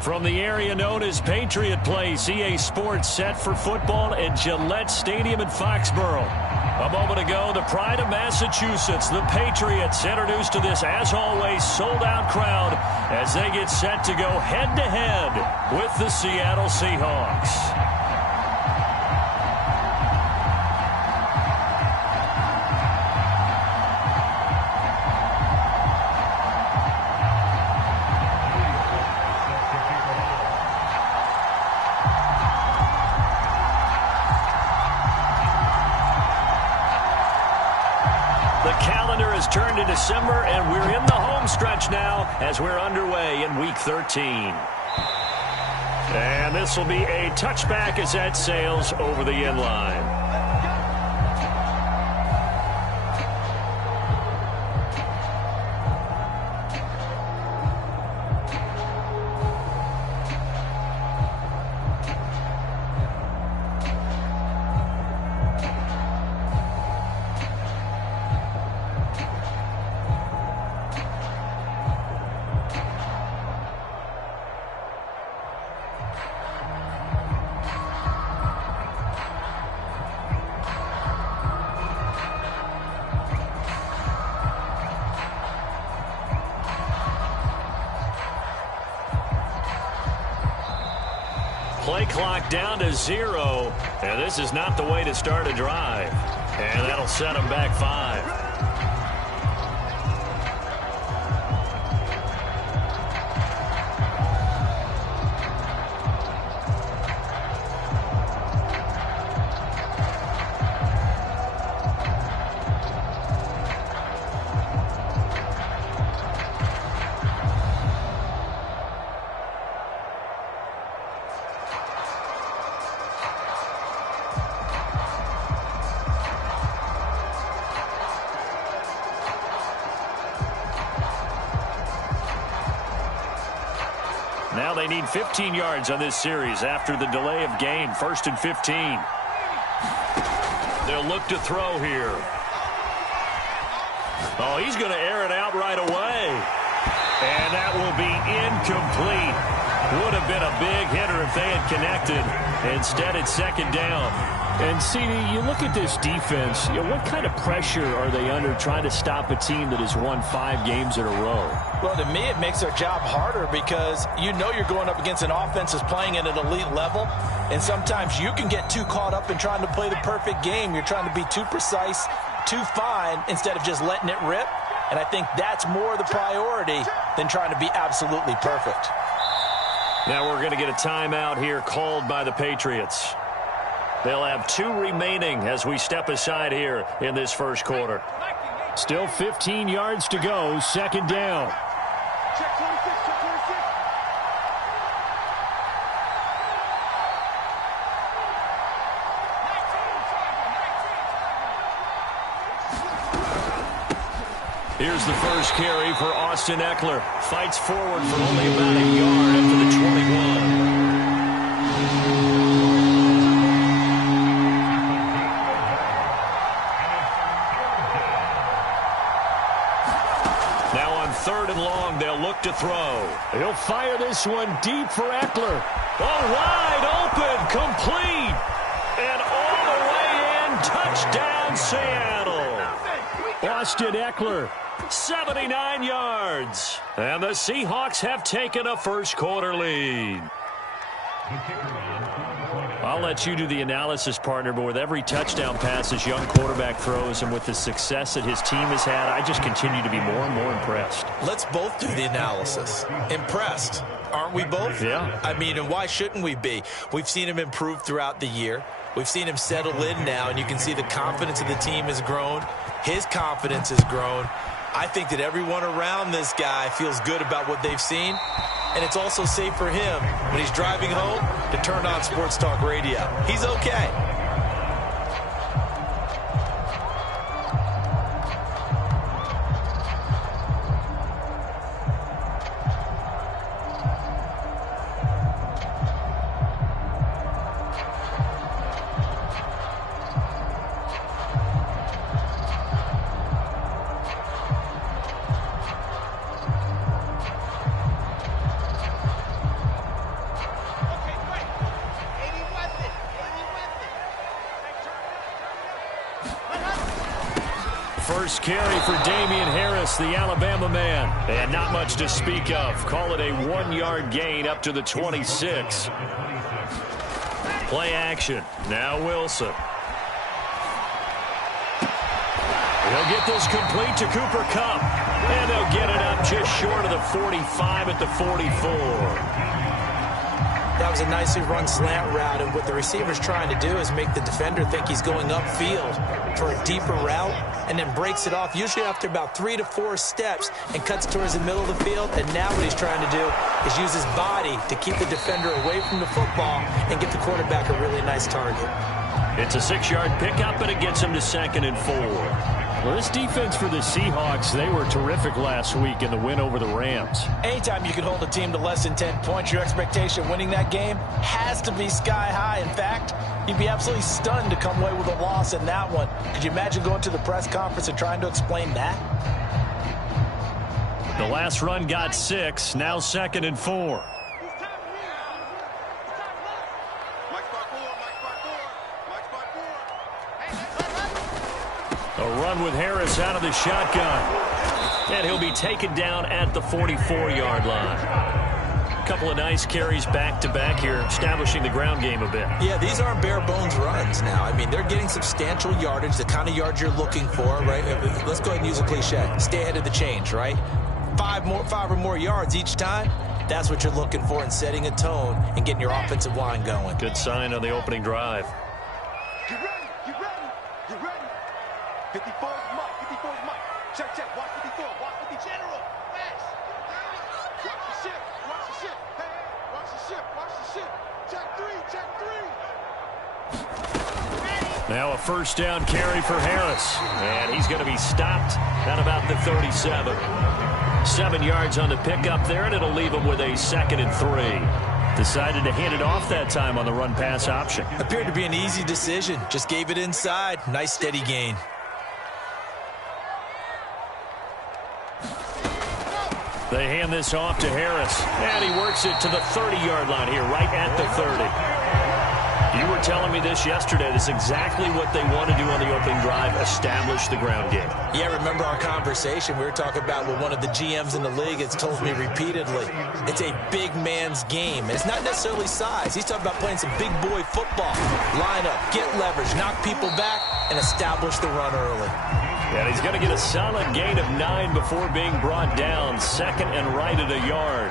From the area known as Patriot Place, EA Sports set for football at Gillette Stadium in Foxborough. A moment ago, the pride of Massachusetts, the Patriots, introduced to this, as always, sold-out crowd as they get set to go head-to-head with the Seattle Seahawks. Turned to December, and we're in the home stretch now as we're underway in Week 13. And this will be a touchback as that sails over the end line. Play clock down to 0, and this is not the way to start a drive. And that'll set them back 5. Now they need 15 yards on this series after the delay of game. 1st and 15. They'll look to throw here. Oh, he's going to air it out right away. And that will be incomplete. Would have been a big hitter if they had connected. Instead, it's 2nd down. And, CD, you look at this defense, what kind of pressure are they under trying to stop a team that has won 5 games in a row? Well, to me, it makes their job harder because you know you're going up against an offense that's playing at an elite level, and sometimes you can get too caught up in trying to play the perfect game. You're trying to be too precise, too fine, instead of just letting it rip, and I think that's more the priority than trying to be absolutely perfect. Now we're going to get a timeout here called by the Patriots. They'll have 2 remaining as we step aside here in this first quarter. Still 15 yards to go, 2nd down. Here's the first carry for Austin Eckler. Fights forward for only about a yard up to the 21. Now on 3rd and long, they'll look to throw. He'll fire this one deep for Eckler. Oh, wide open, complete. And all the way in, touchdown Seattle. Austin Eckler. 79 yards. And the Seahawks have taken a first quarter lead. I'll let you do the analysis, partner, but with every touchdown pass this young quarterback throws and with the success that his team has had, I just continue to be more and more impressed. Let's both do the analysis. Impressed. Aren't we both? Yeah. I mean, and why shouldn't we be? We've seen him improve throughout the year. We've seen him settle in now, and you can see the confidence of the team has grown. His confidence has grown. I think that everyone around this guy feels good about what they've seen, and it's also safe for him when he's driving home to turn on Sports Talk Radio. He's okay. first carry for Damian Harris, the Alabama man. And not much to speak of. Call it a 1-yard gain up to the 26. Play action. Now Wilson. He'll get this complete to Cooper Kupp. And they'll get it up just short of the 45 at the 44. That was a nicely run slant route, and what the receiver's trying to do is make the defender think he's going upfield for a deeper route, and then breaks it off, usually after about 3 to 4 steps, and cuts towards the middle of the field. And now what he's trying to do is use his body to keep the defender away from the football and get the quarterback a really nice target. It's a 6-yard pickup, and it gets him to 2nd and 4. Well, this defense for the Seahawks, they were terrific last week in the win over the Rams. Anytime you can hold a team to less than 10 points, your expectation winning that game has to be sky high. In fact, you'd be absolutely stunned to come away with a loss in that one. Could you imagine going to the press conference and trying to explain that? The last run got 6, now 2nd and 4. A run with Harris out of the shotgun. And he'll be taken down at the 44-yard line. A couple of nice carries back-to-back here, establishing the ground game a bit. Yeah, these aren't bare-bones runs now. I mean, they're getting substantial yardage, the kind of yards you're looking for, right? Let's go ahead and use a cliche. Stay ahead of the change, right? 5 or more yards each time. That's what you're looking for in setting a tone and getting your offensive line going. Good sign on the opening drive. Get ready, get ready, get ready. 54's Mike, 54's Mike. Check, check, watch 54, watch 50. General, fast. Watch the ship, watch the ship. Hey, hey, watch the ship, watch the ship. Check 3, check 3. Now a first down carry for Harris. And he's going to be stopped at about the 37. 7 yards on the pickup there, and it'll leave him with a 2nd and 3. Decided to hand it off that time on the run-pass option. Appeared to be an easy decision. Just gave it inside. Nice steady gain. They hand this off to Harris, and he works it to the 30-yard line here, right at the 30. You were telling me this yesterday. This is exactly what they want to do on the opening drive, establish the ground game. Yeah, remember our conversation? We were talking about what one of the GMs in the league has told me repeatedly. It's a big man's game. And it's not necessarily size. He's talking about playing some big boy football. Line up, get leverage, knock people back, and establish the run early. And he's going to get a solid gain of 9 before being brought down. 2nd and right at a yard.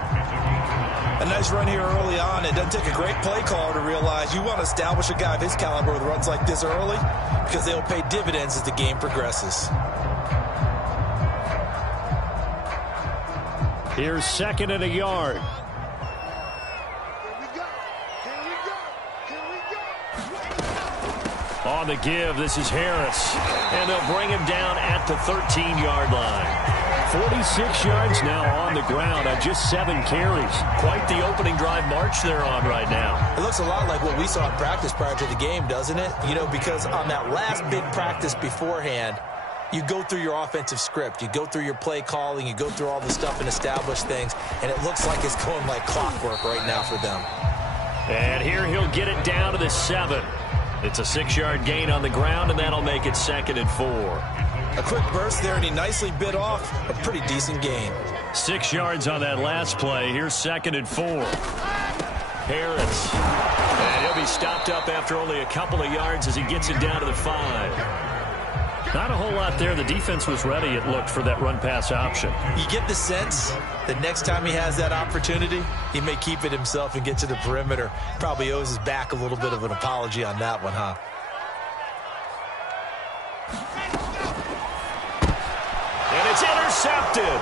A nice run here early on. It doesn't take a great play caller to realize you want to establish a guy of his caliber with runs like this early, because they'll pay dividends as the game progresses. Here's 2nd and a yard. On the give, this is Harris. And they'll bring him down at the 13-yard line. 46 yards now on the ground on just 7 carries. Quite the opening drive march they're on right now. It looks a lot like what we saw in practice prior to the game, doesn't it? You know, because on that last big practice beforehand, you go through your offensive script. You go through your play calling. You go through all the stuff and establish things. And it looks like it's going like clockwork right now for them. And here he'll get it down to the 7. It's a 6-yard gain on the ground, and that'll make it 2nd and 4. A quick burst there, and he nicely bit off a pretty decent gain. 6 yards on that last play. Here's 2nd and 4. Harris. And he'll be stopped up after only a couple of yards as he gets it down to the 5. Not a whole lot there. The defense was ready, it looked, for that run-pass option. You get the sense that next time he has that opportunity, he may keep it himself and get to the perimeter. Probably owes his back a little bit of an apology on that one, huh? And it's intercepted.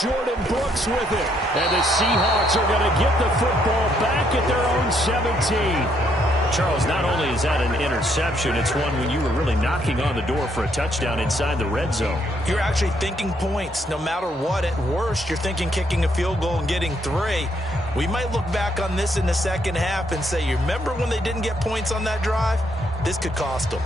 Jordan Brooks with it. And the Seahawks are going to get the football back at their own 17. Charles, not only is that an interception, it's one when you were really knocking on the door for a touchdown inside the red zone. You're actually thinking points. No matter what, at worst, you're thinking kicking a field goal and getting 3. We might look back on this in the second half and say, you remember when they didn't get points on that drive? This could cost them.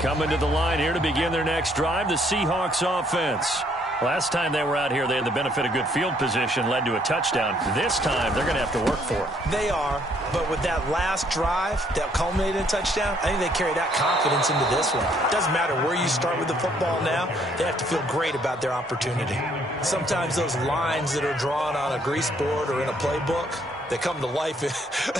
Coming to the line here to begin their next drive, the Seahawks offense. Last time they were out here, they had the benefit of good field position, led to a touchdown. This time, they're going to have to work for it. They are, but with that last drive that culminated in a touchdown, I think they carry that confidence into this one. It doesn't matter where you start with the football now, they have to feel great about their opportunity. Sometimes those lines that are drawn on a grease board or in a playbook, they come to life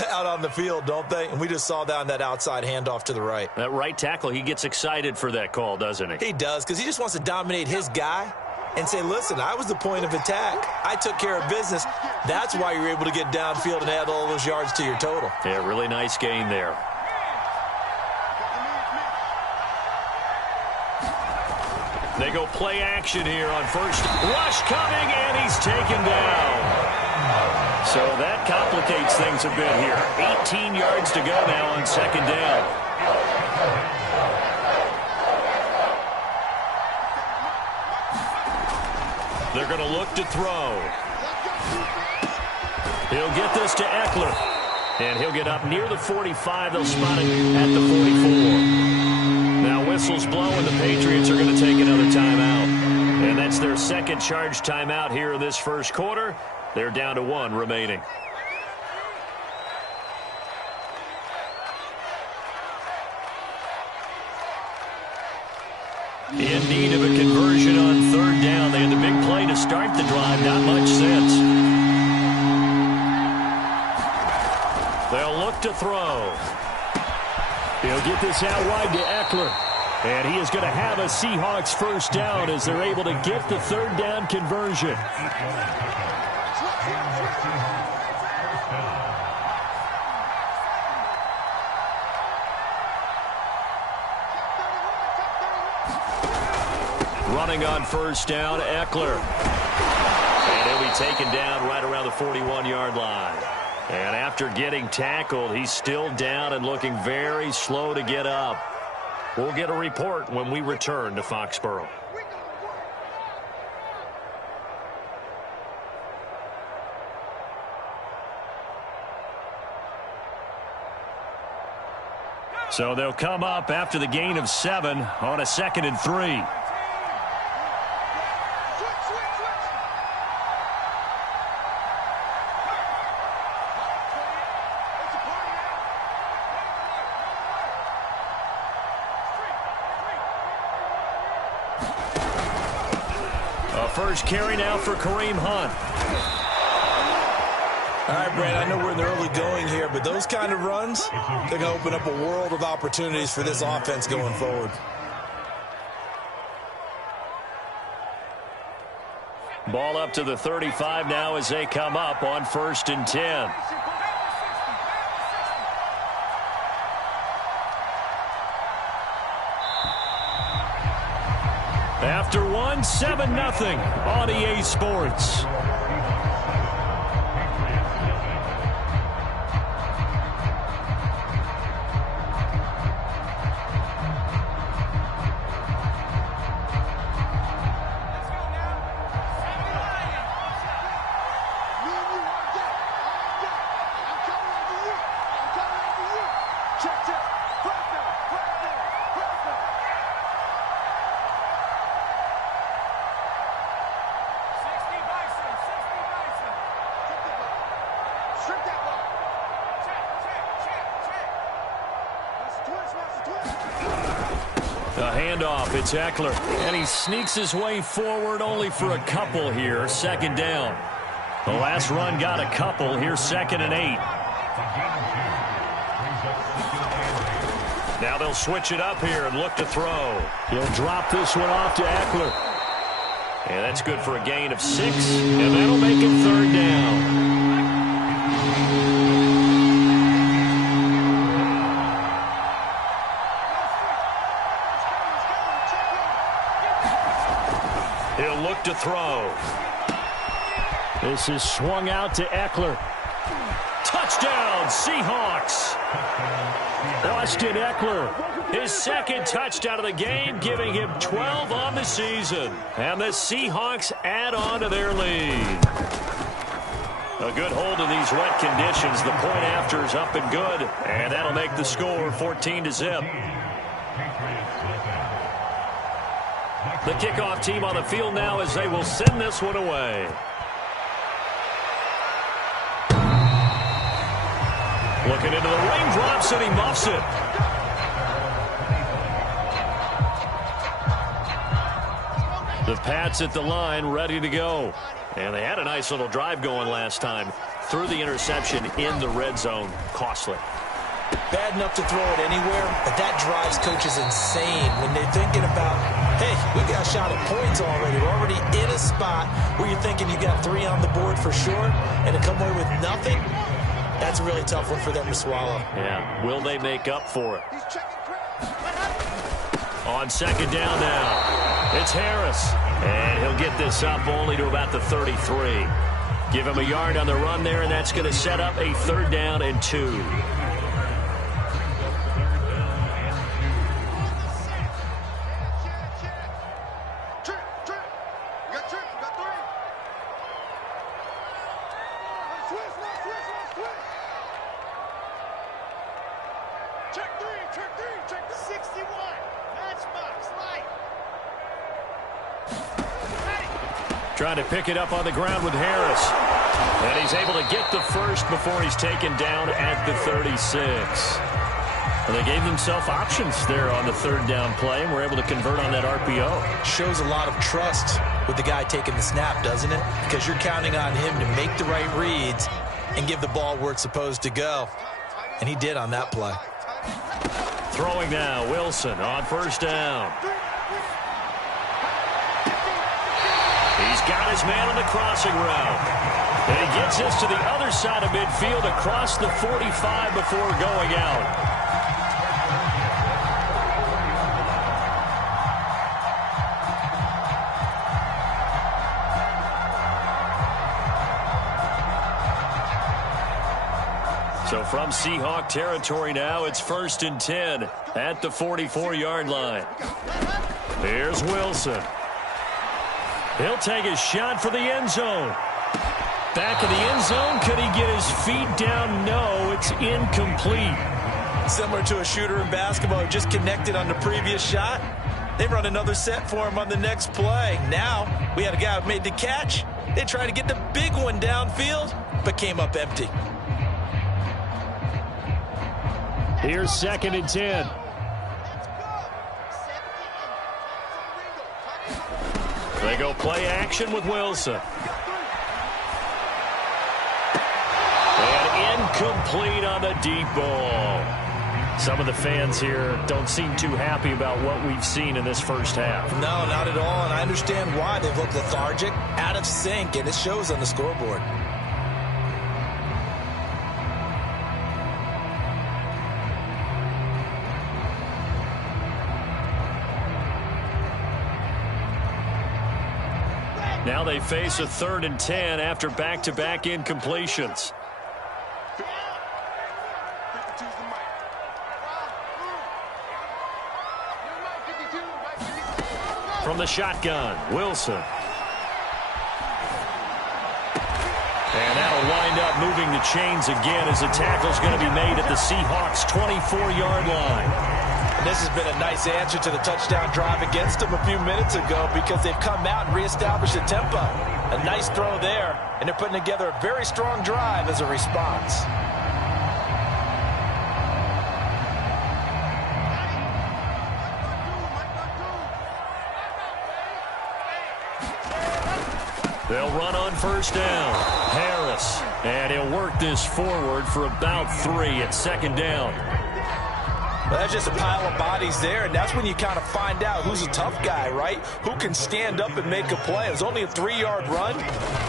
out on the field, don't they? And we just saw that on that outside handoff to the right. That right tackle, he gets excited for that call, doesn't he? He does, because he just wants to dominate his guy and say, listen, I was the point of attack. I took care of business. That's why you're able to get downfield and add all those yards to your total. Yeah, really nice gain there. They go play action here on first. Rush coming, and he's taken down. So that complicates things a bit here. 18 yards to go now on second down. They're going to look to throw. He'll get this to Eckler. And he'll get up near the 45. They'll spot it at the 44. Now whistles blow, and the Patriots are going to take another timeout. And that's their second charge timeout here in this first quarter. They're down to 1 remaining. In need of a conversion on third down. They had the big play to start the drive. Not much since. They'll look to throw. He'll get this out wide to Eckler. And he is going to have a Seahawks first down as they're able to get the third down conversion. Running on first down, Eckler. And he'll be taken down right around the 41-yard line. And after getting tackled, he's still down and looking very slow to get up. We'll get a report when we return to Foxborough. So they'll come up after the gain of 7 on a 2nd and 3. First carry now for Kareem Hunt. All right, Brad, I know we're in the early going here, but those kind of runs, they're going to open up a world of opportunities for this offense going forward. Ball up to the 35 now as they come up on 1st and 10. After 1, 7-0 on EA Sports. Handoff, it's Eckler, and he sneaks his way forward only for a couple here. 2nd down. The last run got a couple. Here's 2nd and 8. Now they'll switch it up here and look to throw. He'll drop this one off to Eckler. And that's good for a gain of 6, and that'll make it 3rd down. To throw. This is swung out to Eckler. Touchdown, Seahawks. Austin Eckler, his 2nd touchdown of the game, giving him 12 on the season. And the Seahawks add on to their lead. A good hold in these wet conditions. The point after is up and good. And that'll make the score 14-0. The kickoff team on the field now as they will send this one away. Looking into the raindrops, and he muffs it. The Pats at the line, ready to go. And they had a nice little drive going last time. Threw the interception in the red zone. Costly. Bad enough to throw it anywhere, but that drives coaches insane when they're thinking about, hey, we got a shot at points already. We're already in a spot where you're thinking you got 3 on the board for sure, and to come away with nothing, that's a really tough one for them to swallow. Yeah, will they make up for it? On second down now, it's Harris. And he'll get this up only to about the 33. Give him a yard on the run there, and that's going to set up a 3rd down and 2. Trying to pick it up on the ground with Harris. And he's able to get the first before he's taken down at the 36. And they gave themselves options there on the 3rd down play, and were able to convert on that RPO. Shows a lot of trust with the guy taking the snap, doesn't it? Because you're counting on him to make the right reads and give the ball where it's supposed to go. And he did on that play. Throwing now, Wilson on 1st down. He's got his man on the crossing route. And he gets this to the other side of midfield across the 45 before going out. So from Seahawk territory now, it's 1st and 10 at the 44-yard line. Here's Wilson. He'll take a shot for the end zone. Back in the end zone. Could he get his feet down? No, it's incomplete. Similar to a shooter in basketball who just connected on the previous shot. They run another set for him on the next play. Now, we had a guy who made the catch. They tried to get the big one downfield, but came up empty. Here's 2nd and 10. They go play action with Wilson. And incomplete on the deep ball. Some of the fans here don't seem too happy about what we've seen in this first half. No, not at all, and I understand why. They've looked lethargic, out of sync, and it shows on the scoreboard. Now they face a 3rd and 10 after back-to-back incompletions. From the shotgun, Wilson. And that'll wind up moving the chains again as the tackle's going to be made at the Seahawks' 24-yard line. This has been a nice answer to the touchdown drive against them a few minutes ago because they've come out and reestablished the tempo. A nice throw there, and they're putting together a very strong drive as a response. They'll run on 1st down. Harris, and he'll work this forward for about 3 at 2nd down. Well, that's just a pile of bodies there, and that's when you kind of find out who's a tough guy, right? Who can stand up and make a play. It was only a 3-yard run,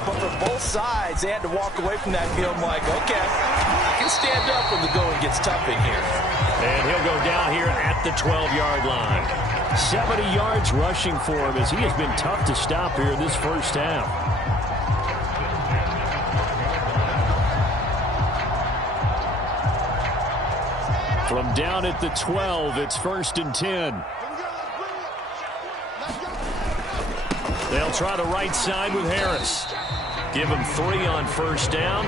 but for both sides, they had to walk away from that feeling like, okay, I can stand up when the going gets tough in here. And he'll go down here at the 12-yard line. 70 yards rushing for him as he has been tough to stop here this first half. From down at the 12, it's 1st and 10. They'll try the right side with Harris. Give him 3 on 1st down.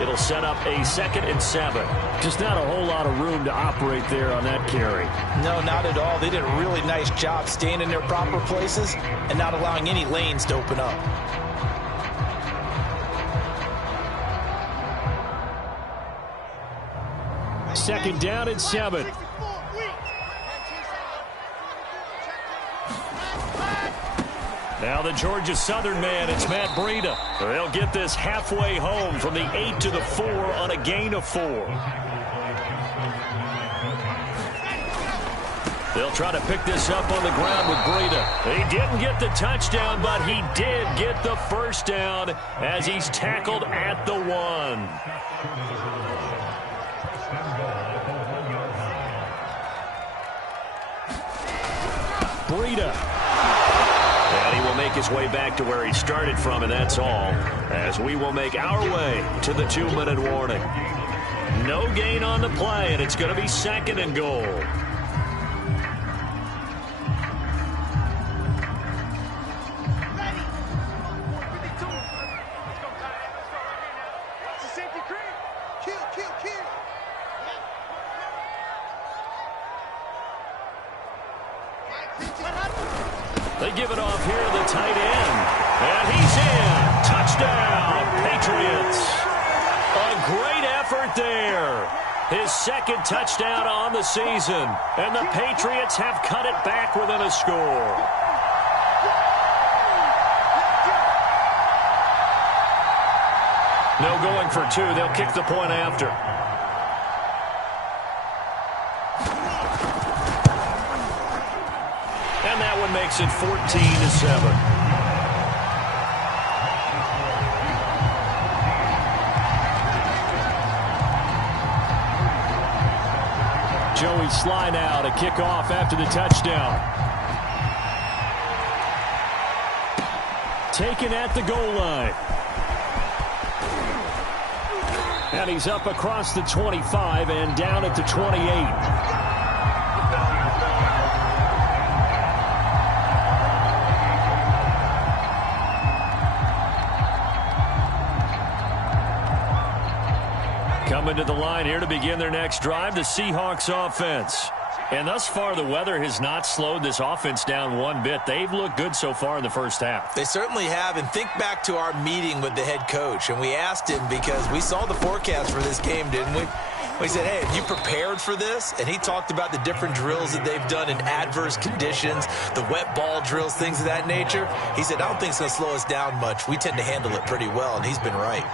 It'll set up a 2nd and 7. Just not a whole lot of room to operate there on that carry. No, not at all. They did a really nice job staying in their proper places and not allowing any lanes to open up. Second down and 7. Now the Georgia Southern man, it's Matt Breida. They'll get this halfway home from the 8 to the 4 on a gain of 4. They'll try to pick this up on the ground with Breida. He didn't get the touchdown, but he did get the first down as he's tackled at the 1. Breida. And he will make his way back to where he started from, and that's all, as we will make our way to the 2-minute warning. No gain on the play, and it's going to be 2nd and goal. They give it off here to the tight end. And he's in. Touchdown, Patriots. A great effort there. His 2nd touchdown on the season. And the Patriots have cut it back within a score. No going for 2. They'll kick the point after. And that one makes it 14-7. Joey Sly now to kick off after the touchdown. Taken at the goal line. And he's up across the 25 and down at the 28. Coming to the line here to begin their next drive, the Seahawks offense. And thus far, the weather has not slowed this offense down one bit. They've looked good so far in the first half. They certainly have. And think back to our meeting with the head coach. And we asked him, because we saw the forecast for this game, didn't we? We said, hey, have you prepared for this? And he talked about the different drills that they've done in adverse conditions, the wet ball drills, things of that nature. He said, I don't think it's going to slow us down much. We tend to handle it pretty well, and he's been right.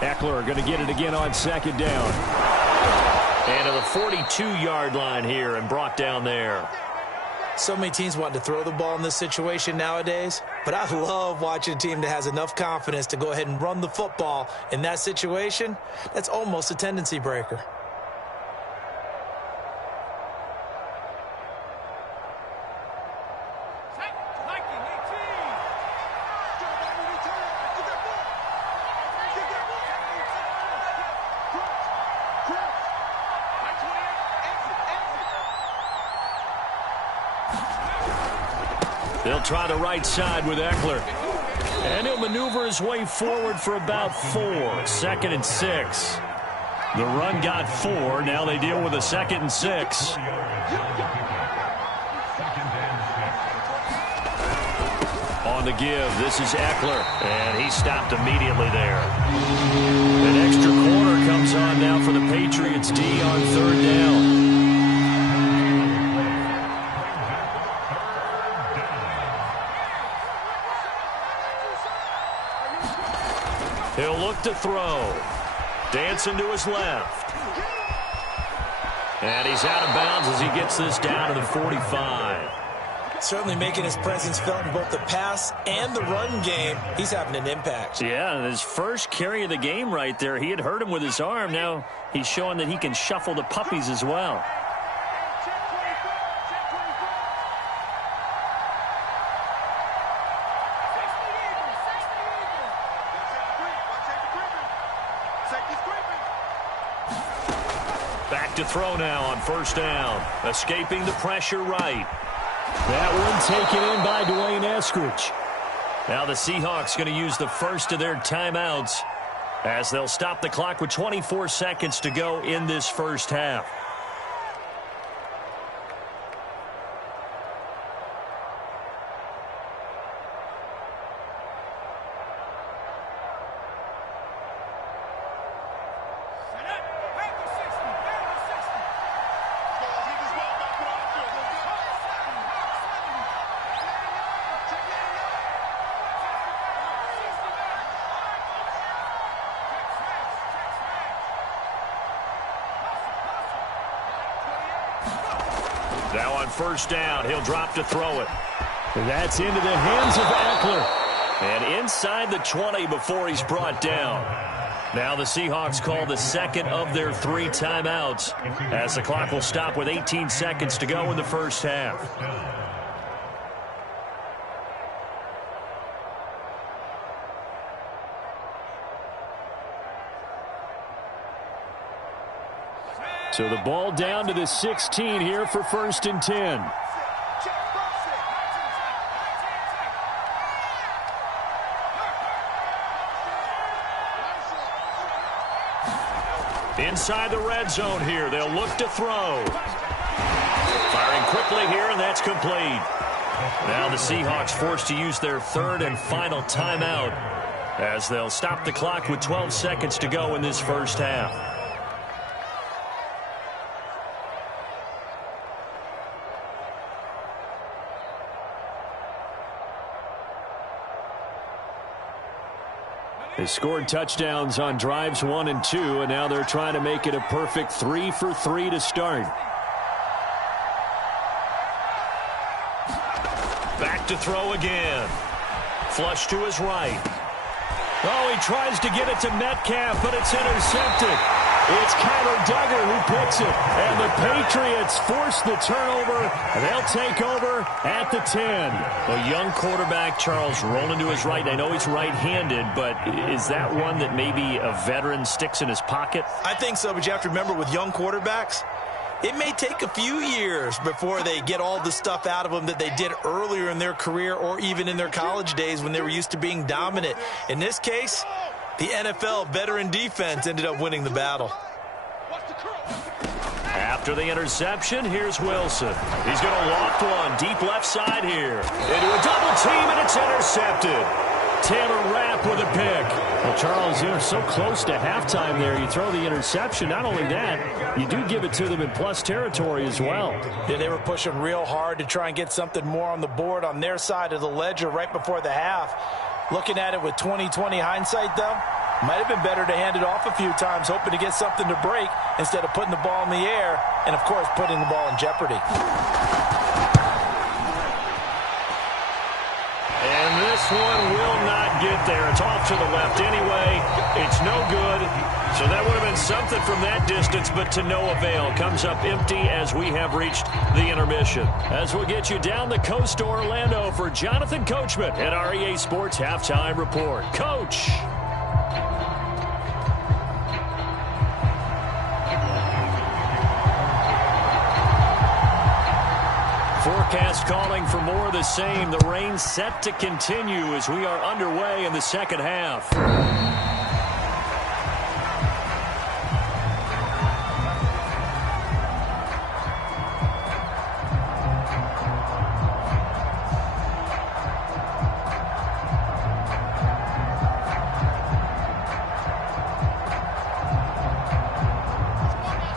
Eckler going to get it again on 2nd down. And to the 42-yard line here and brought down there. So many teams want to throw the ball in this situation nowadays, but I love watching a team that has enough confidence to go ahead and run the football in that situation. That's almost a tendency breaker. They'll try the right side with Eckler. And he'll maneuver his way forward for about 4. 2nd and 6. The run got 4. Now they deal with a 2nd and 6. On the give, this is Eckler. And he stopped immediately there. An extra corner comes on now for the Patriots D on 3rd down. He'll look to throw. Dancing to his left. And he's out of bounds as he gets this down to the 45. Certainly making his presence felt in both the pass and the run game. He's having an impact. Yeah, and his first carry of the game right there, he had hurt him with his arm. Now he's showing that he can shuffle the puppies as well. Back to throw now on 1st down. Escaping the pressure right. That one taken in by Dwayne Eskridge. Now the Seahawks going to use the first of their timeouts as they'll stop the clock with 24 seconds to go in this first half. Now on first down, he'll drop to throw it. That's into the hands of Eckler. And inside the 20 before he's brought down. Now the Seahawks call the second of their 3 timeouts as the clock will stop with 18 seconds to go in the first half. So the ball down to the 16 here for 1st and 10. Inside the red zone here, they'll look to throw. Firing quickly here, and that's complete. Now the Seahawks forced to use their 3rd and final timeout as they'll stop the clock with 12 seconds to go in this first half. They scored touchdowns on drives 1 and 2, and now they're trying to make it a perfect 3 for 3 to start. Back to throw again. Flush to his right. Oh, he tries to get it to Metcalf, but it's intercepted. It's Kyler Duggar who picks it, and the Patriots force the turnover. They'll take over at the 10. A young quarterback, Charles, rolling to his right. I know he's right-handed, but is that one that maybe a veteran sticks in his pocket? I think so, but you have to remember with young quarterbacks, it may take a few years before they get all the stuff out of them that they did earlier in their career or even in their college days when they were used to being dominant. In this case, the NFL veteran defense ended up winning the battle. After the interception, here's Wilson. He's going to loft one deep left side here. Into a double team, and it's intercepted. Taylor Rapp with a pick. Well, Charles, you're so close to halftime there. You throw the interception. Not only that, you do give it to them in plus territory as well. Yeah, they were pushing real hard to try and get something more on the board on their side of the ledger right before the half. Looking at it with 20/20 hindsight, though, might have been better to hand it off a few times, hoping to get something to break instead of putting the ball in the air and, of course, putting the ball in jeopardy. And this one will not get there. It's off to the left anyway. It's no good. So that would have been something from that distance, but to no avail. Comes up empty as we have reached the intermission. As we'll get you down the coast to Orlando for Jonathan Coachman at our EA Sports Halftime Report. Coach. Forecast calling for more of the same. The rain set to continue as we are underway in the second half.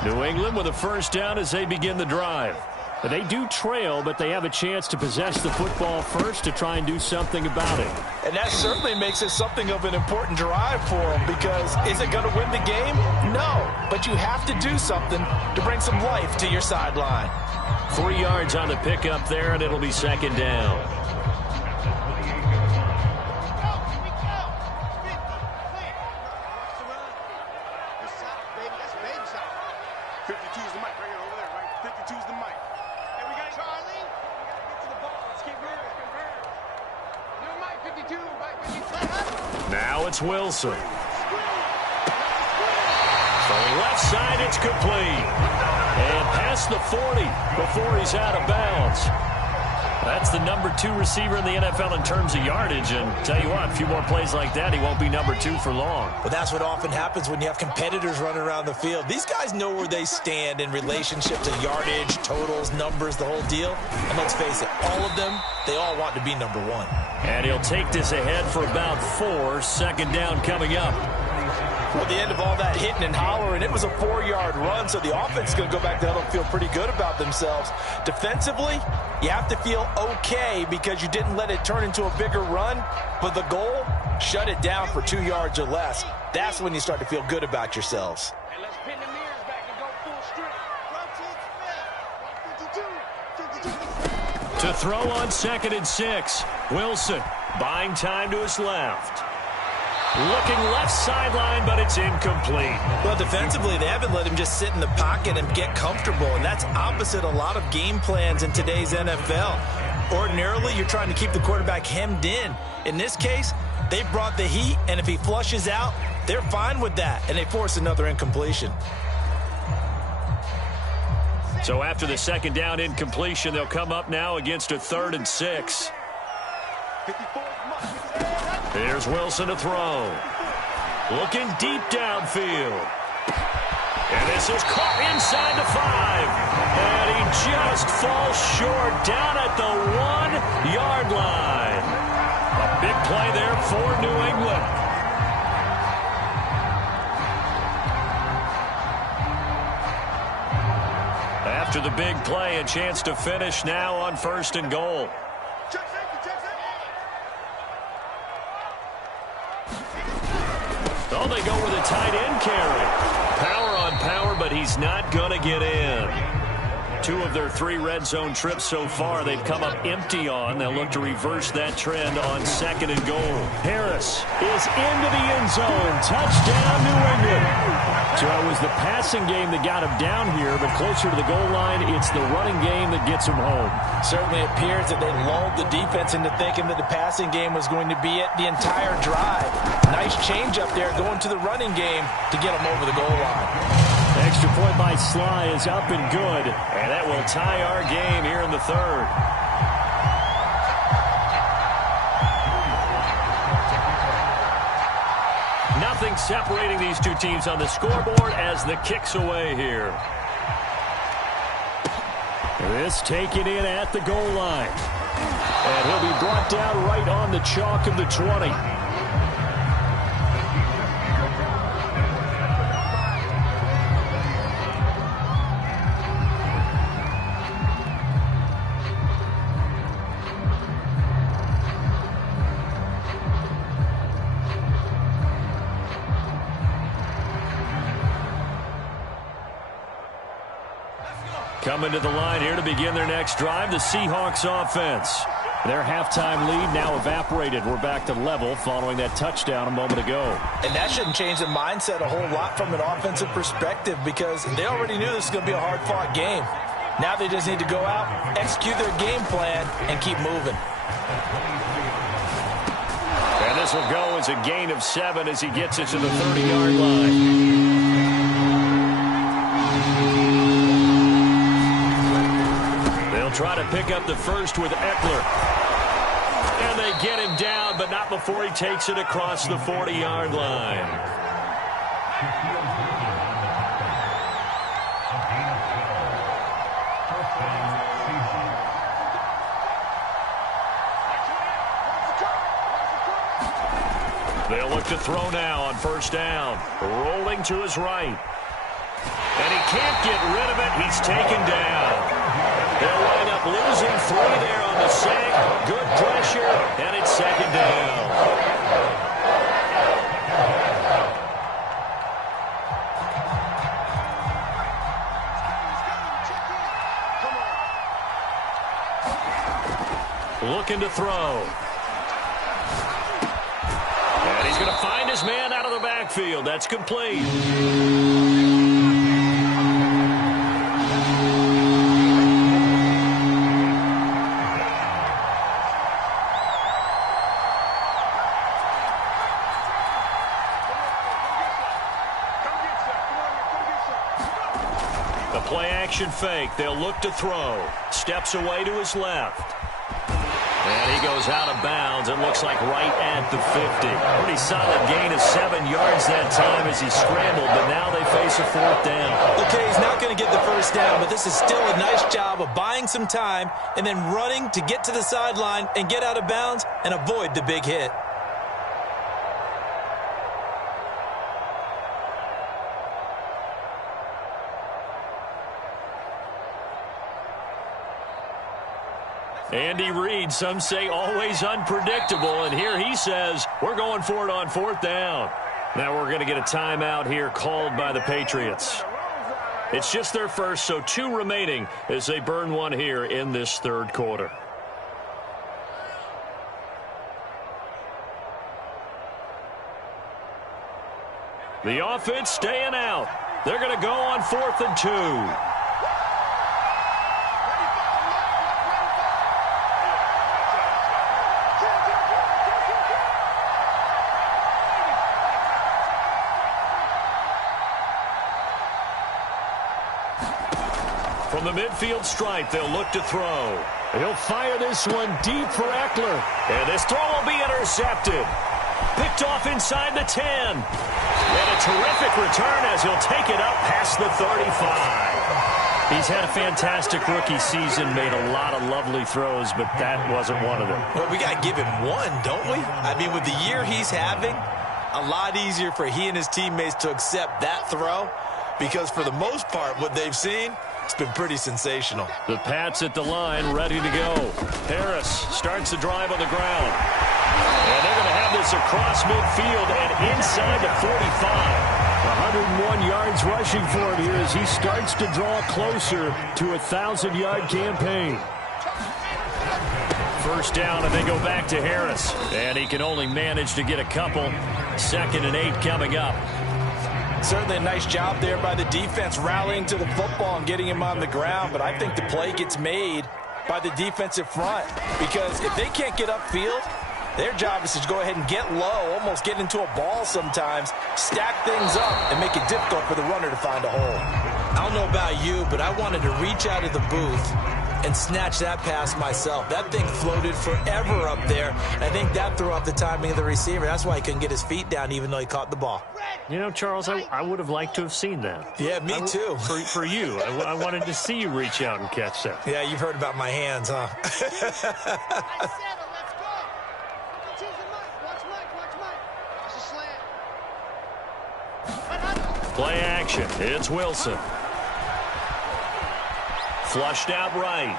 New England with a first down as they begin the drive. They do trail, but they have a chance to possess the football first to try and do something about it. And that certainly makes it something of an important drive for them, because is it going to win the game? No, but you have to do something to bring some life to your sideline. 3 yards on the pickup there, and it'll be second down. Now it's Wilson. Throwing left side, it's complete. And past the 40 before he's out of bounds. That's the number 2 receiver in the NFL in terms of yardage. And tell you what, a few more plays like that, he won't be number 2 for long. But that's what often happens when you have competitors running around the field. These guys know where they stand in relationship to yardage, totals, numbers, the whole deal. And let's face it, all of them, they all want to be number 1. And he'll take this ahead for about 4. Second down coming up. Well, the end of all that hitting and hollering, it was a 4-yard run, so the offense is going to go back there and feel pretty good about themselves. Defensively, you have to feel okay because you didn't let it turn into a bigger run, but the goal, shut it down for 2 yards or less. That's when you start to feel good about yourselves. And let's pin the mirrors back and go full strength. To throw on 2nd and 6. Wilson buying time to his left. Looking left sideline, but it's incomplete. Well, defensively, they haven't let him just sit in the pocket and get comfortable, and that's opposite a lot of game plans in today's NFL. Ordinarily, you're trying to keep the quarterback hemmed in. In this case, they brought the heat, and if he flushes out, they're fine with that, and they force another incompletion. So after the 2nd down incompletion, they'll come up now against a 3rd and 6. 54 much. Here's Wilson to throw. Looking deep downfield. And this is caught inside the 5. And he just falls short down at the 1-yard line. A big play there for New England. After the big play, a chance to finish now on 1st and goal. Oh, they go with a tight end carry. Power on power, but he's not going to get in. 2 of their 3 red zone trips so far, they've come up empty on. They'll look to reverse that trend on 2nd and goal. Harris is into the end zone. Touchdown, New England. So it was the passing game that got him down here, but closer to the goal line, it's the running game that gets him home. Certainly appears that they lulled the defense into thinking that the passing game was going to be it the entire drive. Nice change up there going to the running game to get them over the goal line. Extra point by Sly is up and good, and that will tie our game here in the 3rd. Nothing separating these 2 teams on the scoreboard as the kick's away here. This taken in at the goal line. And he'll be brought down right on the chalk of the 20. Coming to the line here to begin their next drive, the Seahawks offense. Their halftime lead now evaporated. We're back to level following that touchdown a moment ago. And that shouldn't change the mindset a whole lot from an offensive perspective because they already knew this was going to be a hard-fought game. Now they just need to go out, execute their game plan, and keep moving. And this will go as a gain of 7 as he gets it to the 30-yard line. Try to pick up the first with Eckler. And they get him down, but not before he takes it across the 40-yard line. They'll look to throw now on 1st down. Rolling to his right. And he can't get rid of it. He's taken down. They'll wind up losing 3 there on the sack. Good pressure, and it's 2nd down. Looking to throw. And he's going to find his man out of the backfield. That's complete. Play action fake. They'll look to throw. Steps away to his left. And he goes out of bounds. It looks like right at the 50. Pretty solid gain of 7 yards that time as he scrambled, but now they face a 4th down. Okay, he's not going to get the first down, but this is still a nice job of buying some time and then running to get to the sideline and get out of bounds and avoid the big hit. Andy Reid, some say always unpredictable, and here he says we're going for it on 4th down. Now we're going to get a timeout here called by the Patriots. It's just their first, so 2 remaining as they burn one here in this 3rd quarter. The offense staying out. They're going to go on 4th and 2. From the midfield stripe, they'll look to throw. He'll fire this one deep for Eckler. And this throw will be intercepted. Picked off inside the 10. And a terrific return as he'll take it up past the 35. He's had a fantastic rookie season, made a lot of lovely throws, but that wasn't one of them. Well, we got to give him one, don't we? I mean, with the year he's having, a lot easier for he and his teammates to accept that throw because for the most part, what they've seen, it's been pretty sensational. The Pats at the line, ready to go. Harris starts the drive on the ground. And they're going to have this across midfield and inside the 45. 101 yards rushing for him here as he starts to draw closer to a 1,000-yard campaign. First down, and they go back to Harris. And he can only manage to get a couple. 2nd and 8 coming up. Certainly a nice job there by the defense rallying to the football and getting him on the ground, but I think the play gets made by the defensive front because if they can't get upfield, their job is to go ahead and get low, almost get into a ball sometimes, stack things up, and make it difficult for the runner to find a hole. I don't know about you, but I wanted to reach out of the booth and snatch that pass myself. That thing floated forever up there. I think that threw off the timing of the receiver. That's why he couldn't get his feet down even though he caught the ball. You know, Charles, I would have liked to have seen that. Yeah, me too. For you. I wanted to see you reach out and catch that. Yeah, you've heard about my hands, huh? Play action. It's Wilson. Flushed out right.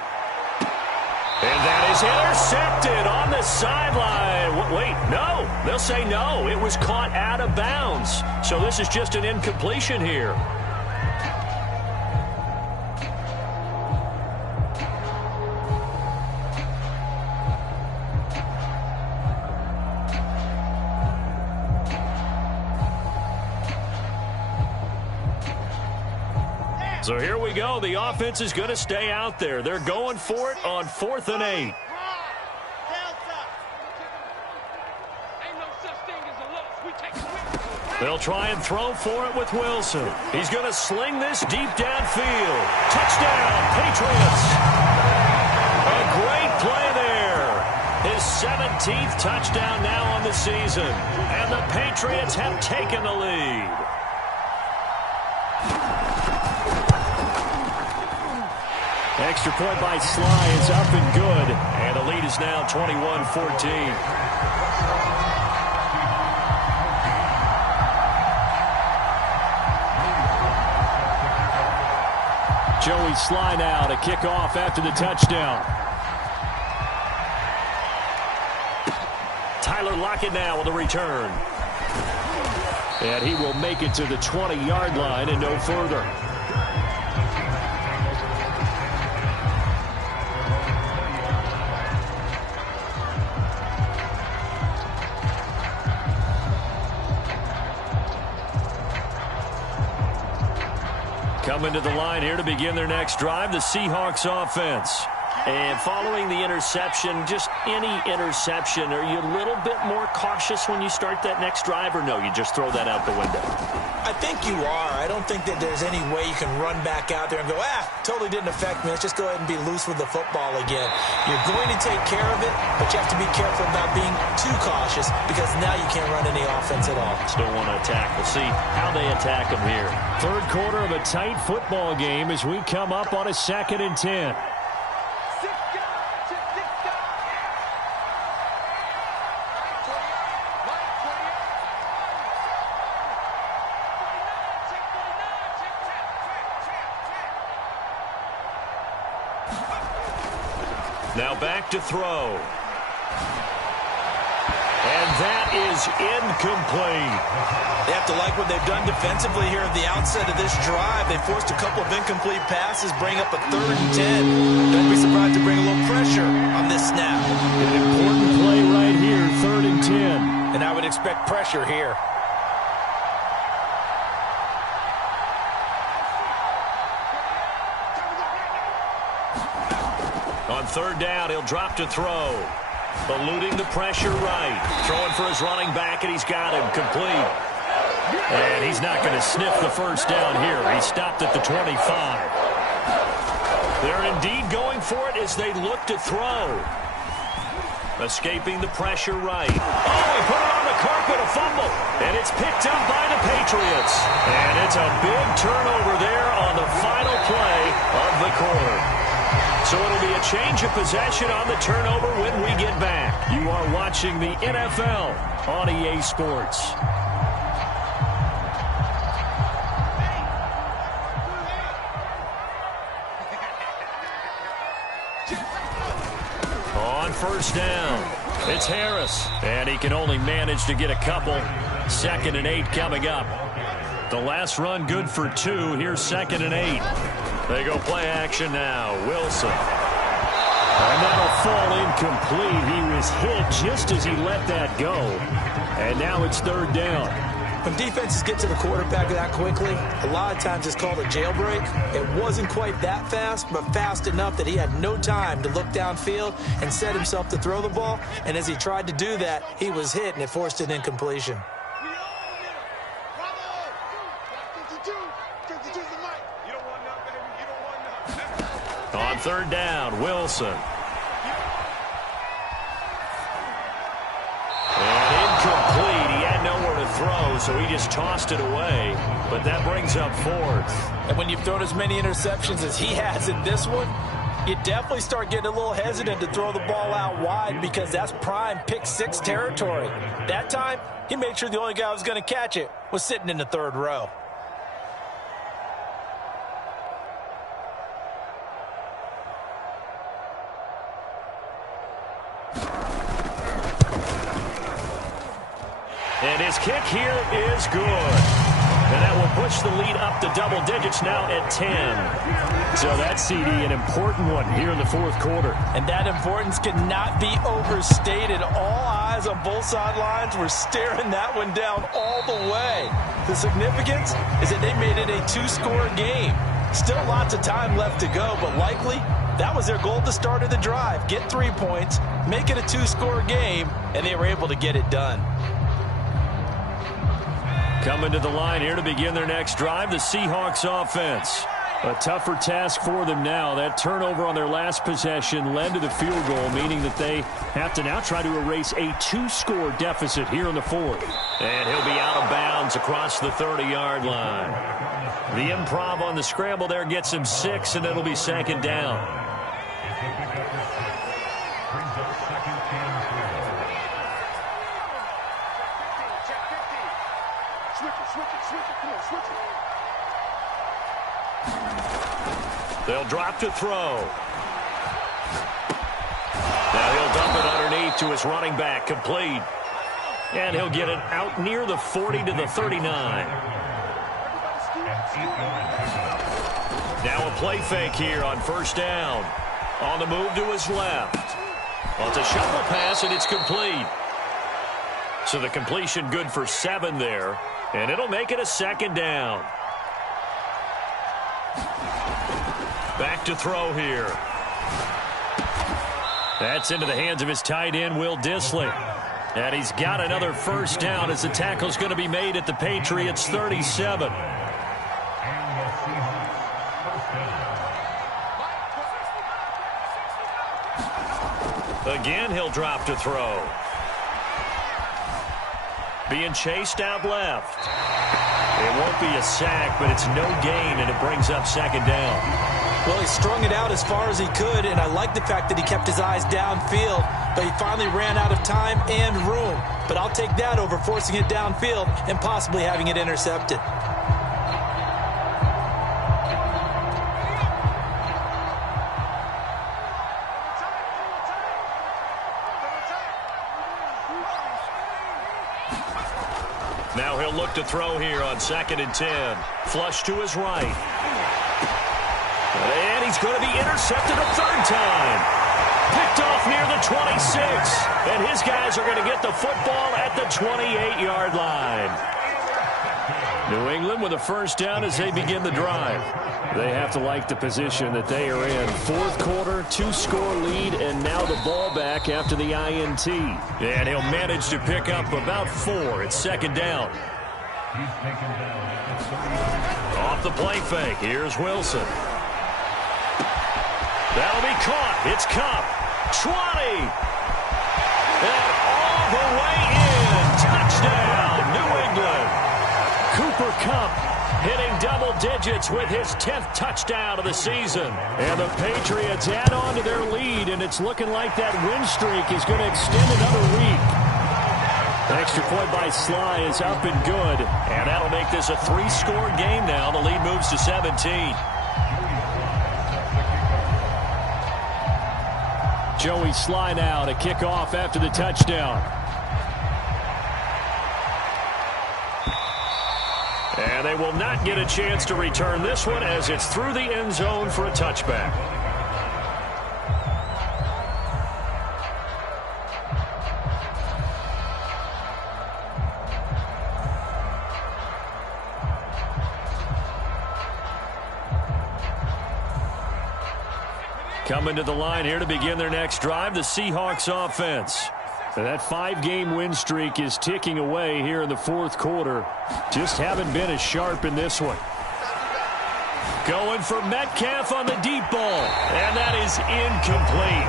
And that is intercepted on the sideline. Wait, no. They'll say no. It was caught out of bounds. So this is just an incompletion here. So here we go. The offense is going to stay out there. They're going for it on 4th and 8. They'll try and throw for it with Wilson. He's going to sling this deep downfield. Touchdown, Patriots. A great play there. His 17th touchdown now on the season. And the Patriots have taken the lead. Extra point by Sly is up and good. And the lead is now 21-14. Joey Sly now to kick off after the touchdown. Tyler Lockett now with a return. And he will make it to the 20-yard line and no further. Coming to the line here to begin their next drive, the Seahawks offense. And following the interception, just any interception, are you a little bit more cautious when you start that next drive, or no, you just throw that out the window? I think you are. I don't think that there's any way you can run back out there and go, totally didn't affect me. Let's just go ahead and be loose with the football again. You're going to take care of it, but you have to be careful about being too cautious because now you can't run any offense at all. Still want to attack. We'll see how they attack him here. Third quarter of a tight football game as we come up on a 2nd and 10. Now back to throw. And that is incomplete. They have to like what they've done defensively here at the outset of this drive. They forced a couple of incomplete passes, bring up a 3rd and 10. Don't be surprised to bring a little pressure on this snap. An important play right here, 3rd and 10. And I would expect pressure here. On 3rd down, he'll drop to throw. Eluding the pressure right. Throwing for his running back, and he's got him complete. And he's not going to sniff the first down here. He stopped at the 25. They're indeed going for it as they look to throw. Escaping the pressure right. Oh, he put it on the carpet, a fumble. And it's picked up by the Patriots. And it's a big turnover there on the final play of the quarter. So it'll be a change of possession on the turnover when we get back. You are watching the NFL on EA Sports. On 1st down, it's Harris. And he can only manage to get a couple. 2nd and 8 coming up. The last run good for 2. Here's 2nd and 8. They go play action now. Wilson. And that'll fall incomplete. He was hit just as he let that go. And now it's 3rd down. When defenses get to the quarterback that quickly, a lot of times it's called a jailbreak. It wasn't quite that fast, but fast enough that he had no time to look downfield and set himself to throw the ball. And as he tried to do that, he was hit, and it forced an incompletion. On 3rd down, Wilson. And incomplete. He had nowhere to throw, so he just tossed it away. But that brings up 4th. And when you've thrown as many interceptions as he has in this one, you definitely start getting a little hesitant to throw the ball out wide because that's prime pick 6 territory. That time, he made sure the only guy who was going to catch it was sitting in the 3rd row. And his kick here is good. And that will push the lead up to double digits now at 10. So that CD, an important one here in the 4th quarter. And that importance cannot be overstated. All eyes on both sidelines were staring that one down all the way. The significance is that they made it a 2-score game. Still lots of time left to go, but likely that was their goal at the start of the drive. Get 3 points, make it a 2-score game, and they were able to get it done. Coming to the line here to begin their next drive, the Seahawks offense. A tougher task for them now. That turnover on their last possession led to the field goal, meaning that they have to now try to erase a 2-score deficit here in the 4th. And he'll be out of bounds across the 30-yard line. The improv on the scramble there gets him 6, and it'll be 2nd down. They'll drop to throw. Now he'll dump it underneath to his running back, complete. And he'll get it out near the 40 to the 39. Now a play fake here on 1st down. On the move to his left. Well, it's a shovel pass, and it's complete. So the completion good for 7 there. And it'll make it a 2nd down. Back to throw here. That's into the hands of his tight end, Will Dissly. And he's got another 1st down as the tackle's going to be made at the Patriots' 37. Again, he'll drop to throw. Being chased out left. It won't be a sack, but it's no gain, and it brings up second down. Well, he strung it out as far as he could, and I like the fact that he kept his eyes downfield, but he finally ran out of time and room. But I'll take that over forcing it downfield and possibly having it intercepted. Now he'll look to throw here on 2nd and 10. Flush to his right. And he's going to be intercepted a third time. Picked off near the 26. And his guys are going to get the football at the 28-yard line. New England with a first down as they begin the drive. They have to like the position that they are in. Fourth quarter, 2-score lead, and now the ball back after the INT. And he'll manage to pick up about 4 at second down. Off the play fake, here's Wilson. That'll be caught. It's Kupp. 20. And all the way in. Touchdown, New England. Cooper Kupp hitting double digits with his 10th touchdown of the season. And the Patriots add on to their lead, and it's looking like that win streak is going to extend another week. Extra point by Sly is up and good. And that'll make this a 3-score game now. The lead moves to 17. Joey Sly now to kick off after the touchdown. And they will not get a chance to return this one as it's through the end zone for a touchback. Coming to the line here to begin their next drive, the Seahawks offense. And that 5-game win streak is ticking away here in the fourth quarter. Just haven't been as sharp in this one. Going for Metcalf on the deep ball. And that is incomplete.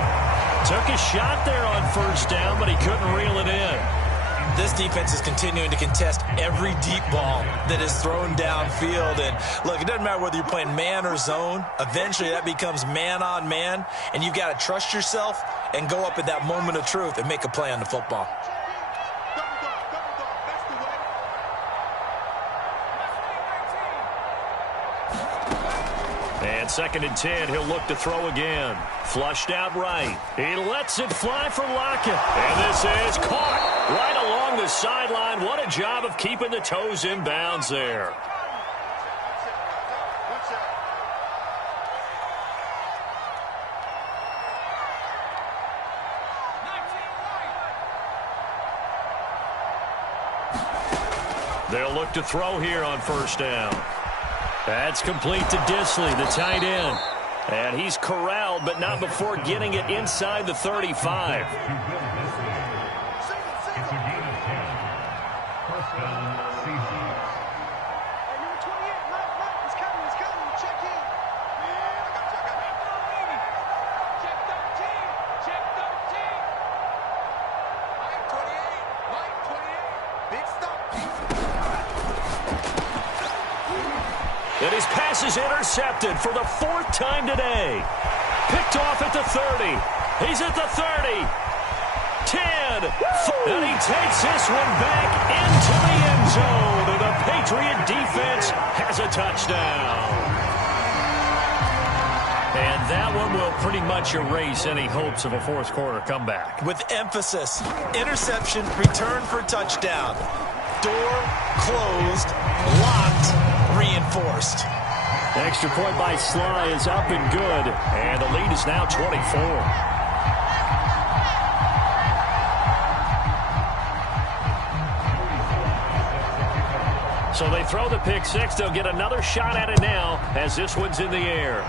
Took a shot there on first down, but he couldn't reel it in. This defense is continuing to contest every deep ball that is thrown downfield. And look, it doesn't matter whether you're playing man or zone. Eventually that becomes man on man, and you've got to trust yourself and go up at that moment of truth and make a play on the football. And 2nd and 10, he'll look to throw again. Flushed out right. He lets it fly for Lockett. And this is caught right along the sideline. What a job of keeping the toes in bounds there. They'll look to throw here on first down. That's complete to Disley, the tight end. And he's corralled, but not before getting it inside the 35. And his pass is intercepted for the 4th time today. Picked off at the 30. He's at the 30. 10. And he takes this one back into the end zone. And the Patriot defense has a touchdown. And that one will pretty much erase any hopes of a fourth quarter comeback. With emphasis, interception, return for touchdown. Door closed, locked, reinforced. Extra point by Sly is up and good. And the lead is now 24. So they throw the pick six. They'll get another shot at it now as this one's in the air.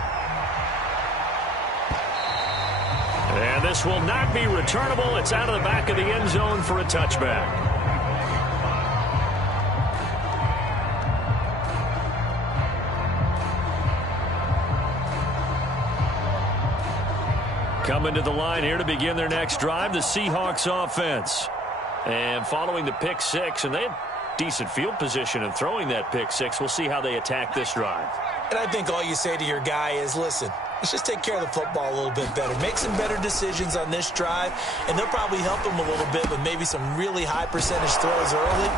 And this will not be returnable. It's out of the back of the end zone for a touchback. Coming to the line here to begin their next drive, the Seahawks offense. And following the pick six, and they had decent field position in throwing that pick six. We'll see how they attack this drive. And I think all you say to your guy is, listen, let's just take care of the football a little bit better. Make some better decisions on this drive, and they'll probably help him a little bit with maybe some really high percentage throws early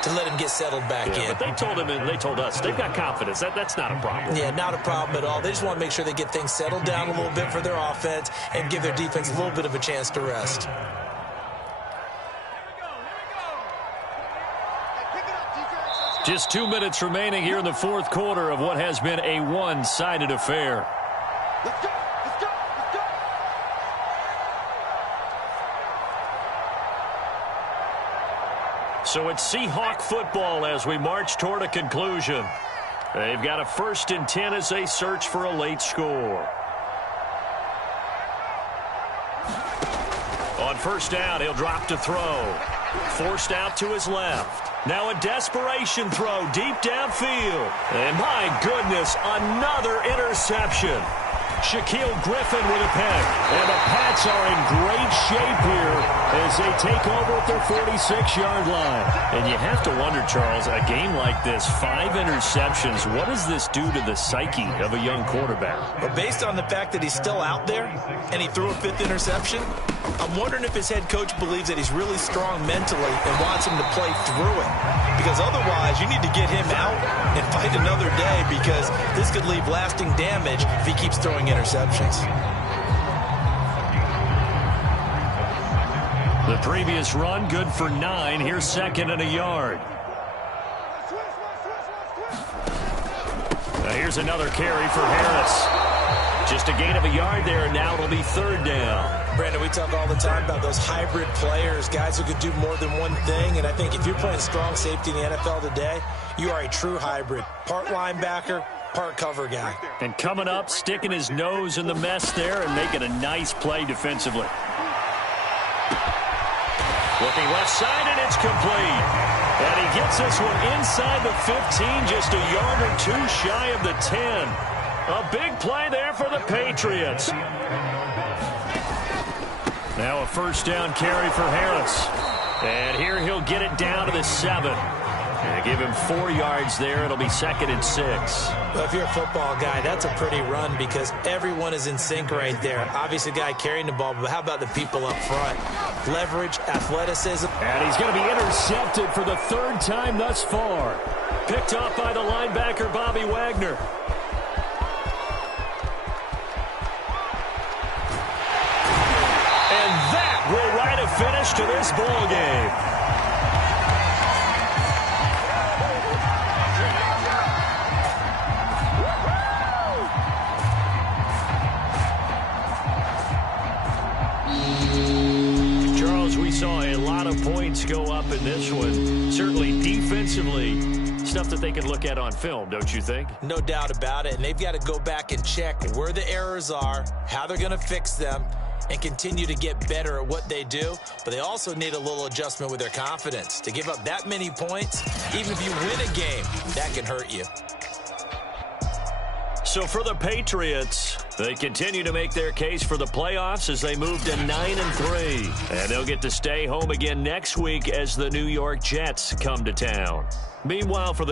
to let him get settled back in. But they told him and they told us they've got confidence. That's not a problem. Yeah, not a problem at all. They just want to make sure they get things settled down a little bit for their offense and give their defense a little bit of a chance to rest. Just 2 minutes remaining here in the fourth quarter of what has been a one-sided affair. Let's go. Let's go. Let's go. So it's Seahawk football as we march toward a conclusion. They've got a 1st and 10 as they search for a late score. On 1st down, he'll drop to throw. Forced out to his left. Now a desperation throw deep downfield. And my goodness, another interception. Shaquille Griffin with a pick. And the Pats are in great shape here as they take over at their 46-yard line. And you have to wonder, Charles, a game like this, 5 interceptions, what does this do to the psyche of a young quarterback? But based on the fact that he's still out there and he threw a 5th interception, I'm wondering if his head coach believes that he's really strong mentally and wants him to play through it. Because otherwise, you need to get him out and fight another day, because this could leave lasting damage if he keeps throwing interceptions. The previous run, good for 9. Here's 2nd and a yard. Now here's another carry for Harris. Just a gain of a yard there, and now it'll be 3rd down. Brandon, we talk all the time about those hybrid players, guys who could do more than one thing. And I think if you're playing strong safety in the NFL today, you are a true hybrid. Part linebacker, part cover guy. And coming up, sticking his nose in the mess there and making a nice play defensively. Looking left side, and it's complete. And he gets this one inside the 15, just a yard or 2 shy of the 10. A big play there for the Patriots. Now a 1st down carry for Harris. And here he'll get it down to the 7. And give him 4 yards there. It'll be 2nd and 6. Well, if you're a football guy, that's a pretty run because everyone is in sync right there. Obviously, the guy carrying the ball, but how about the people up front? Leverage, athleticism. And he's going to be intercepted for the 3rd time thus far. Picked off by the linebacker, Bobby Wagner. Will write a finish to this ball game. Charles, we saw a lot of points go up in this one. Certainly defensively, stuff that they can look at on film, don't you think? No doubt about it. And they've got to go back and check where the errors are, how they're going to fix them, and continue to get better at what they do. But they also need a little adjustment with their confidence. To give up that many points, even if you win a game, that can hurt you. So for the Patriots, they continue to make their case for the playoffs as they move to 9-3. And they'll get to stay home again next week as the New York Jets come to town. Meanwhile, for the